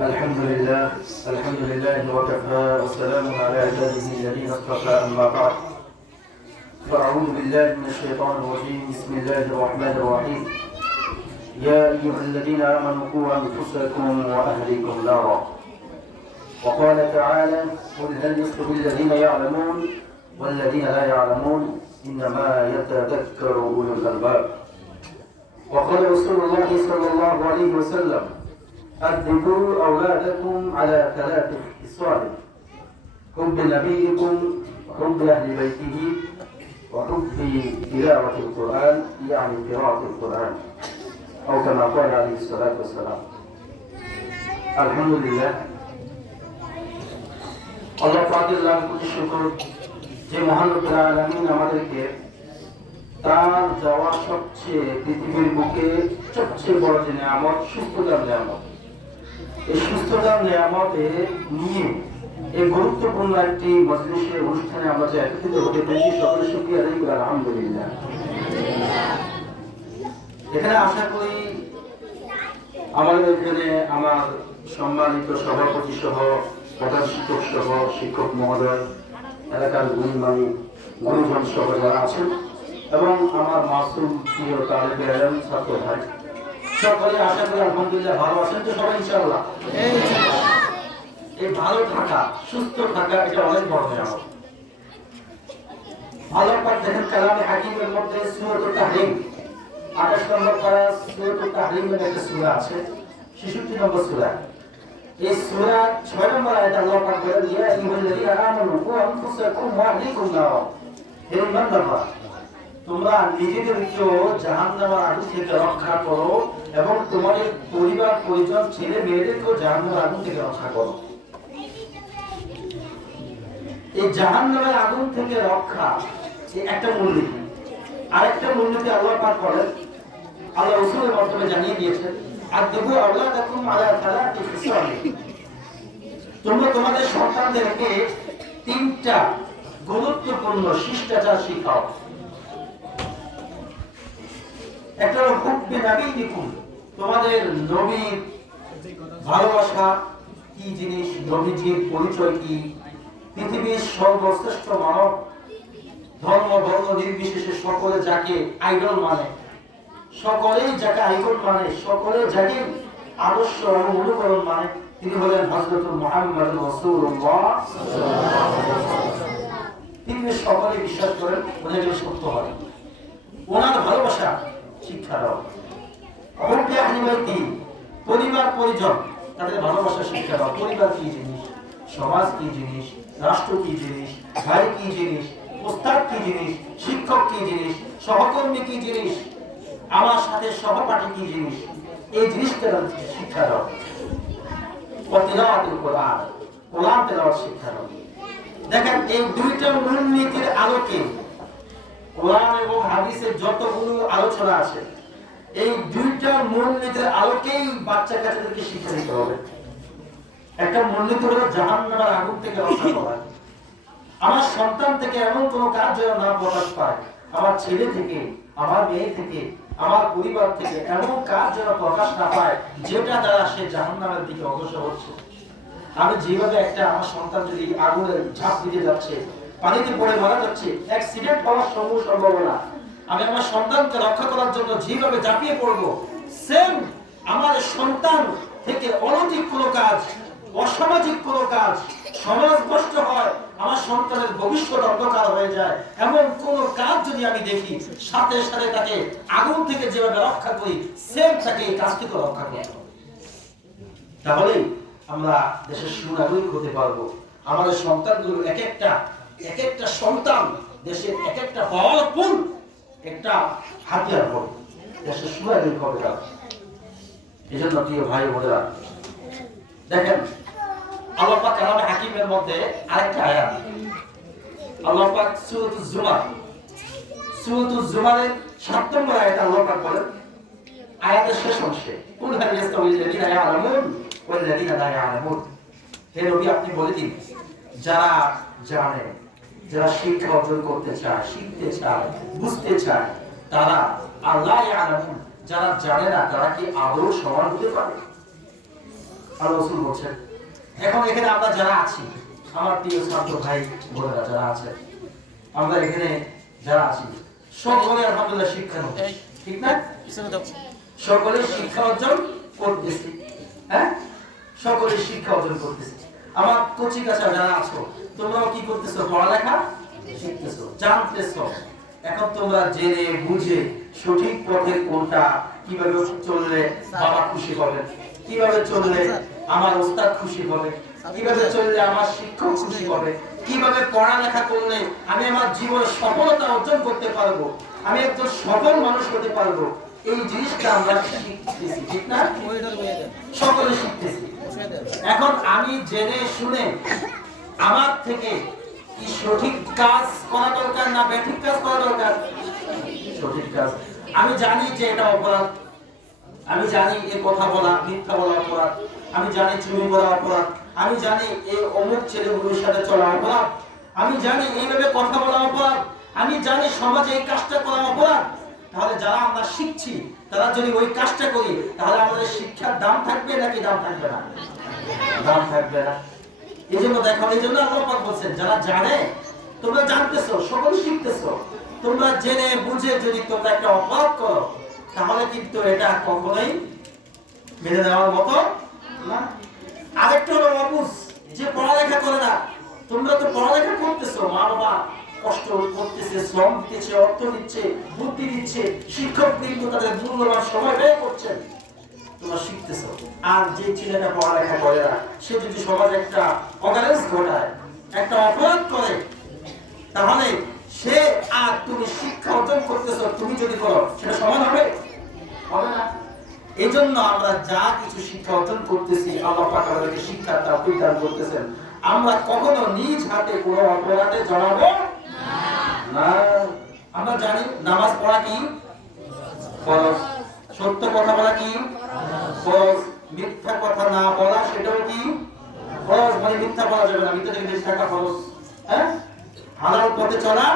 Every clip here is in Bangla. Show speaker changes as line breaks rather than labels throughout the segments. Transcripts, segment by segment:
الحمد لله الحمد لله وكفى وسلام على عباده الذين اصطفى أما بعد. فأعوذ بالله من الشيطان الرجيم. بسم الله الرحمن الرحيم. يا أيها الذين آمنوا قوا أنفسكم وأهليكم نارا. وقال تعالى قل هل يستوي الذين يعلمون والذين لا يعلمون؟ إنما يتذكر أولو الألباب. وقال رسول الله صلى الله عليه وسلم أدبوا أولادكم على ثلاث خصال حب نبيكم وحب أهل بيته وحب تلاوة القرآن يعني قراءة القرآن أو كما قال عليه الصلاة والسلام الحمد لله আল্লাহ পাকের লাখ কোটি শুকর যে মহান রব্বুল আলামিন আমাদেরকে তার যাওয়া সবচেয়ে পৃথিবীর বুকে সবচেয়ে বড় যে নিয়ামত সুস্থতার নিয়ামত এই সুস্থতার নিয়ামতে নিয়ে এই গুরুত্বপূর্ণ একটি মজলিসের অনুষ্ঠানে আমরা যে একত্রিত হতে পেরেছি সকলের সুখী, আদায় করি, আলহামদুলিল্লাহ। এখানে আশা করি আমাদের এখানে আমার সম্মানিত সভাপতি সহ, প্রধান শিক্ষক সহ, শিক্ষক মহোদয়, এলাকার গুণমানী গুরুজন সহ যারা আছেন, এবং আমার মাসুম প্রিয় তালেবে আলম ছাত্র ভাই। সকলে আশা করি আলহামদুলিল্লাহ ভালো আছেন তো সবাই ইনশাআল্লাহ। এই ভালো থাকা সুস্থ থাকা এটা অনেক বড় নিয়ামত। ভালো পাক দেখেন কালামে হাকিমের মধ্যে সূরাতুল তাহরিম। 28 নম্বর পারা সূরাতুল তাহরিমের একটা সূরা আছে 66 নম্বর সূরা। এই সূরা 6 নম্বর আয়াতে আল্লাহ পাক বলেন ইয়া আইয়ুহাল্লাযীনা আমানু কু আনফুসাকুম ওয়া আহলিকুম নারা। হে ইমানদাররা তোমরা নিজেদেরকেও জাহান্নামের আগুন থেকে রক্ষা করো এবং তোমাদের পরিবার, পরিজন, ছেলে মেয়েদেরকেও জাহান্নামের আগুন থেকে রক্ষা করো। এই জাহান্নামের আগুন থেকে রক্ষা একটা মূলনীতি আরেকটা মূলনীতি আল্লাহ পাক করেন আল্লাহ রসুলের মাধ্যমে জানিয়ে দিয়েছেন আর দেবু আল্লাহ দেখুন আল্লাহ তালা তোমরা তোমাদের সন্তানদেরকে তিনটা গুরুত্বপূর্ণ শিষ্টাচার শিখাও। একটা হলো হুব্বে নাবি দেখুন তোমাদের নবীর ভালোবাসা কি জিনিস? নবীজির পরিচয় কি? পৃথিবীর সর্বশ্রেষ্ঠ মানব, ধর্ম, বর্ণ নির্বিশেষে সকলে যাকে আইডল মানে সকলেই যাকে আইডল মানে সকলে যাকে আদর্শ এবং অনুকরণ মানে তিনি হলেন হজরত মোহাম্মদ তিনি সকলে বিশ্বাস করেন ওদের সত্য হয় ওনার ভালোবাসা শিক্ষা দাও পরিবার, পরিজন, তাদের ভালোবাসা শিক্ষা দাও পরিবার কি জিনিস? সমাজ কি জিনিস? রাষ্ট্র কি জিনিস? ভাই কি জিনিস? প্রস্তাব কি জিনিস? শিক্ষক কি জিনিস? সহকর্মী কি জিনিস? আমার সাথে সহপাঠী কি জিনিস? এই জিনিসটা শিক্ষা দাও শিক্ষা দেখেন, এই দুইটা মূলনীতির আলোকে কোরআন এবং যতগুলো আলোচনা আছে, এই মূলনীতির আলোকেই বাচ্চা কাচ্চাদেরকে শিক্ষা দিতে হবে। একটা মূলনীতি হলো জাহান নামার আগুন থেকে রক্ষা করা। আমার সন্তান থেকে এমন কোনো কাজ যেন না প্রকাশ পায়। আমার ছেলে থেকে, আমার মেয়ে থেকে, আমার পরিবার থেকে এমন কাজ যেন প্রকাশ না পায়, যেটা দ্বারা সে জাহান নামের দিকে অগ্রসর হচ্ছে। আমি যেভাবে একটা আমার সন্তান যদি আগুনে ঝাঁপ দিতে যাচ্ছে পানিতে পড়ে মারা যাচ্ছে অ্যাক্সিডেন্ট হওয়ার সমূহ সম্ভাবনা আমি আমার সন্তানকে রক্ষা করার জন্য যেভাবে ঝাঁপিয়ে পড়ব সেম আমার সন্তান থেকে অনৈতিক কোনো কাজ, অসামাজিক কোনো কাজ সমাজ নষ্ট হয়, আমার সন্তানের ভবিষ্যৎ অন্ধকার হয়ে যায়। এমন কোন কাজ যদি আমি দেখি, সাথে সাথে তাকে আগুন থেকে যেভাবে রক্ষা করি সেম তাকে এই কাজ থেকে রক্ষা করি তাহলে আমরা দেশের সুনাগরিক হতে পারব। আমাদের সন্তানগুলো এক একটা এক একটা সন্তান দেশের এক একটা পাওয়ারফুল একটা হাতিয়ার হবে দেশের সুনাগরিক হবে এই জন্য প্রিয় ভাই বোনেরা, দেখেন, আল্লাহ পাক হাকিমের মধ্যে আরেকটা আল্লাহ পাক 7 নম্বর আয়াতে আল্লাহ পাক বলেন, আয়াতের শেষ অংশে, কুল হাল ইয়াস্তাউল লাযিনা হে আপনি বলে দিন, যারা জানে যারা শিক্ষা অর্জন করতে চায়, শিখতে চায়, বুঝতে চায়, তারা আল্লাহ যারা জানে না, তারা কি আদৌ সমান হতে পারে? আল্লাহ রসুল বলছেন, এখন এখানে আমরা যারা আছি, আমার প্রিয় ছাত্র ভাই, বোনেরা যারা আছে, আমরা এখানে যারা আছি, সকলে আলহামদুলিল্লাহ শিক্ষা নেব ঠিক না? সকলে শিক্ষা অর্জন করতেছি হ্যাঁ? সকলে শিক্ষা অর্জন করতেছি। আমার যারা আছো তোমরাও কি করতেছো? পড়ালেখা? শিখতেছো, জানতেছো। এখন তোমরা জেনে, বুঝে, সঠিক পথে কোনটা কীভাবে চললে বাবা খুশি হবে? কীভাবে চললে আমার ওস্তাদ খুশি হবে? কীভাবে চললে আমার শিক্ষক খুশি হবে? কীভাবে পড়ালেখা করলে আমি আমার জীবনে সফলতা অর্জন করতে পারব? আমি একজন সফল মানুষ হতে পারব? এই জিনিসটা আমরা শিখতেছি, ঠিক না? সকলে শিখতেছি। এখন আমি জেনে, শুনে আমার থেকে কি সঠিক কাজ করা দরকার না ব্যাঠিক কাজ করা দরকার? সঠিক কাজ। আমি জানি যে এটা অপরাধ। আমি জানি এই কথা বলা, মিথ্যা বলা অপরাধ। আমি জানি চুরি করা অপরাধ। আমি জানি এই অমুক ছেলেগুলোর সাথে চলা অপরাধ। আমি জানি এইভাবে কথা বলা অপরাধ। আমি জানি সমাজে এই কাজটা করা অপরাধ। তাহলে যারা আমরা শিখছি, তারা যদি ওই কাজটা করি, তাহলে আমাদের শিক্ষার দাম থাকবে নাকি দাম থাকবে না? দাম থাকবে না। এই দেখো এই আল্লাহ পাক বলছেন, যারা জানে, তোমরা জানতেছো, সকল শিখতেছো। তোমরা জেনে বুঝে যদি তোমরা একটা অপরাধ করো, তাহলে কিন্তু এটা কখনোই মেনে নেওয়ার মতো না। আরেকটা হলো অবুঝ যে পড়ালেখা করে না। তোমরা তো পড়ালেখা করতেছো মা বাবা কষ্ট করতেছে, শ্রম দিচ্ছে, অর্থ দিচ্ছে, বুদ্ধি দিচ্ছে, শিক্ষক কিন্তু তাদের মূল্যবান সময় ব্যয় করছেন তোমরা শিখতেছো। আর যে ছেলেটা পড়ালেখা করে না সে যদি একটা ঘটায়, একটা অপরাধ করে, তাহলে সে আর তুমি শিক্ষা অর্জন করতেছো, তুমি যদি করো, সেটা সমান হবে? হবে না। এই জন্য আমরা যা কিছু শিক্ষা অর্জন করতেছি, আল্লাহ করতেছেন। আমরা কখনো নিজ হাতে কোনো অপরাধে জড়াবো না। আমরা জানি, নামাজ পড়া কি? সত্য কথা বলা কি? মিথ্যা কথা না বলা সেটাও কি? ফরজ মানে মিথ্যা বলা যাবে না। মিথ্যা থেকে বেশি থাকা ফরজ। হ্যাঁ? হালাল পথে চলা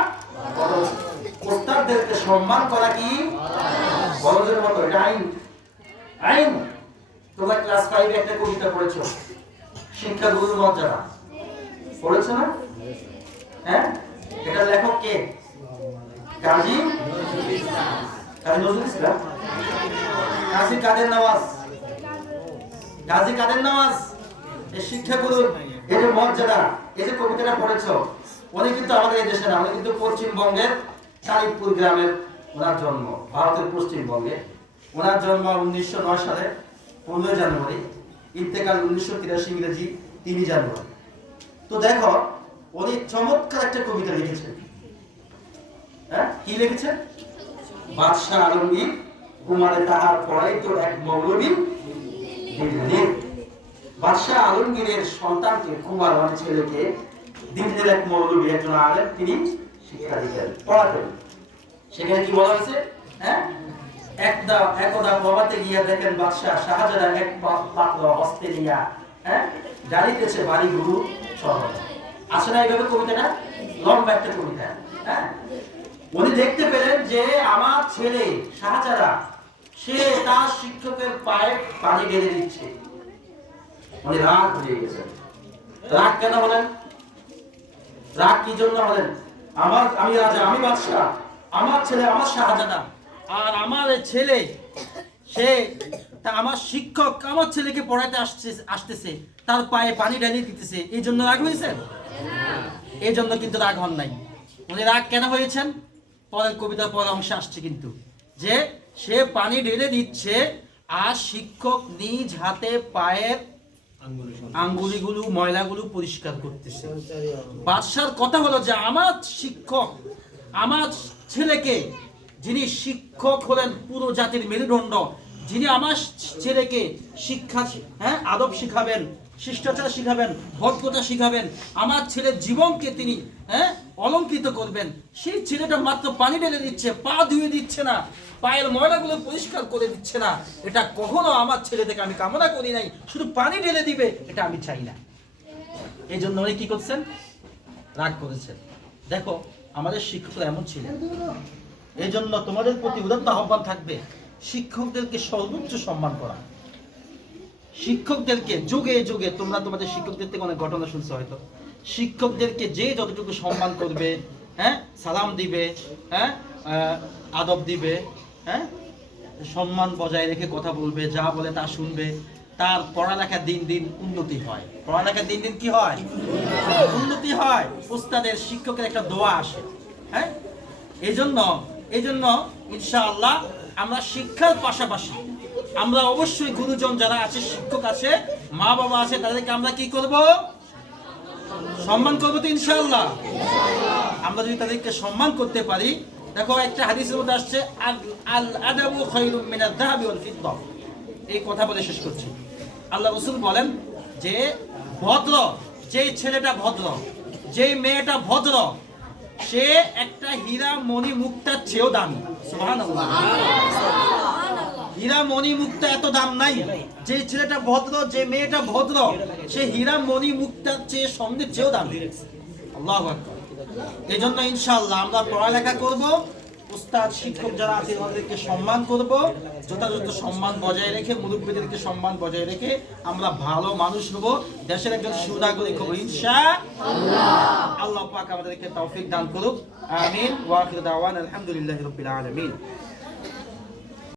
ওস্তাদদেরকে সম্মান করা কি? ফরজের মতো। এটা আইন। আইন। তোমরা ক্লাস ফাইভে একটা কবিতা পড়েছো। শিক্ষা গুরুর মর্যাদা। পড়েছো না? হ্যাঁ? এটা লেখক কে? কাজী পশ্চিমবঙ্গের কালিকপুর গ্রামের ওনার জন্ম, ভারতের পশ্চিমবঙ্গে। ওনার জন্ম উনিশশো নয় সালে পনেরোই জানুয়ারি ইন্তেকাল উনিশশো তিরাশি ইংরেজি তিনই জানুয়ারি। তো দেখো, উনি চমৎকার একটা কবিতা লিখেছেন। হ্যাঁ কি লিখেছেন? বাদশাহ আলমগীর কুমারে তাহার পড়াই তো এক মৌলবী দিল্লির বাদশাহ আলমগীরের সন্তানকে, কুমার মানে ছেলেকে, দিল্লির এক মৌলবী, একজন আলেম, তিনি শিক্ষা দিতেন, পড়াতেন। সেখানে কি বলা হয়েছে? হ্যাঁ? একদা একদা প্রভাতে গিয়া দেখেন বাদশাহ শাহজাদা এক পা- পাত্র হস্তে নিয়া হ্যাঁ? গাড়িতেছে বাড়ি গুরু শহর আসে না এইভাবে কবিতাটা? লম্বা একটা কবিতা হ্যাঁ? উনি দেখতে পেলেন যে আমার ছেলে শাহজাদা সে তার শিক্ষকের পায়ে পানি ঢেলে দিচ্ছে। উনি রাগ হয়ে গেছেন। রাগ কেন হলেন? রাগ কি জন্য হলেন? আমার আমি রাজা আমি বাদশাহ। আমার ছেলে আমার শাহজাদা।
আর আমার ছেলে সে তা আমার শিক্ষক আমার ছেলেকে পড়াতে আসছে আসতেছে। তার পায়ে পানি ঢালি দিতেছে। এই জন্য রাগ হয়েছেন এই জন্য কিন্তু রাগ হন নাই। উনি রাগ কেন হয়েছেন? পরের কবিতার পরের অংশে আসছে কিন্তু। যে সে পানি ঢেলে দিচ্ছে আর শিক্ষক নিজ হাতে পায়ের আঙ্গুলিগুলো, ময়লাগুলো পরিষ্কার করতেছে। বাদশার কথা হলো যে আমার শিক্ষক, আমার ছেলেকে যিনি শিক্ষক হলেন পুরো জাতির মেরুদণ্ড, যিনি আমার ছেলেকে শিক্ষা হ্যাঁ আদব শিখাবেন শিষ্টাচার শিখাবেন, ভদ্রতা শিখাবেন, আমার ছেলের জীবনকে তিনি হ্যাঁ অলঙ্কৃত করবেন। সেই ছেলেটা মাত্র পানি ঢেলে দিচ্ছে, পা ধুয়ে দিচ্ছে না, পায়ের ময়লাগুলো পরিষ্কার করে দিচ্ছে না। এটা কখনো আমার ছেলে থেকে আমি কামনা করি নাই, শুধু পানি ঢেলে দিবে, এটা আমি চাই না। এই জন্য উনি কি করছেন? রাগ করেছেন। দেখো, আমাদের শিক্ষকরা এমন ছিলেন। এই জন্য তোমাদের প্রতি উদাত্ত আহ্বান থাকবে, শিক্ষকদেরকে সর্বোচ্চ সম্মান করা। শিক্ষকদেরকে যুগে যুগে, তোমরা তোমাদের শিক্ষকদের থেকে অনেক ঘটনা শুনছো হয়তো। শিক্ষকদেরকে যে যতটুকু সম্মান করবে হ্যাঁ সালাম দিবে হ্যাঁ আদব দিবে হ্যাঁ সম্মান বজায় রেখে কথা বলবে, যা বলে তা শুনবে, তার পড়ালেখা দিন দিন উন্নতি হয়। পড়ালেখা দিন দিন কি হয়? উন্নতি হয়। উস্তাদের, শিক্ষকের একটা দোয়া আসে হ্যাঁ? এই জন্য এই জন্য ইনশাআল্লাহ আমরা শিক্ষার পাশাপাশি আমরা অবশ্যই গুরুজন যারা আছে, শিক্ষক আছে, মা বাবা আছে, তাদেরকে আমরা কি করব? সম্মান করব তো ইনশাল্লাহ আমরা যদি তাদেরকে সম্মান করতে পারি, দেখো একটা হাদিসের মধ্যে আসছে, আল- আদাবু খায়রুম মিনাল যাহাবি ওয়াল ফিদ্দা। এই কথা বলে শেষ করছি। আল্লাহ রাসূল বলেন যে, ভদ্র, যেই ছেলেটা ভদ্র, যেই মেয়েটা ভদ্র, সে একটা হীরা মণি মুক্তার চেয়েও দামি। সুবহানাল্লাহ। হীরা মণি মুক্তা এত দাম নাই। যে ছেলেটা ভদ্র, যে মেয়েটা ভদ্র, সে হীরা মণি মুক্তার চেয়ে সন্ধ্যের চেয়েও দাম আল্লাহ এই জন্য ইনশাআল্লাহ আমরা পড়ালেখা করব। উস্তাদ, শিক্ষক যারা আছে, ওদেরকে সম্মান করব। যথাযথ সম্মান বজায় রেখে, মুরব্বীদেরকে সম্মান বজায় রেখে আমরা ভালো মানুষ হব। দেশের একজন সুনাগরিক হব ইনশা আল্লাহ পাক আমাদেরকে তৌফিক দান করুক। আমিন। ওয়া আখির দাওয়ান আলহামদুলিল্লাহি রাব্বিল আলামিন।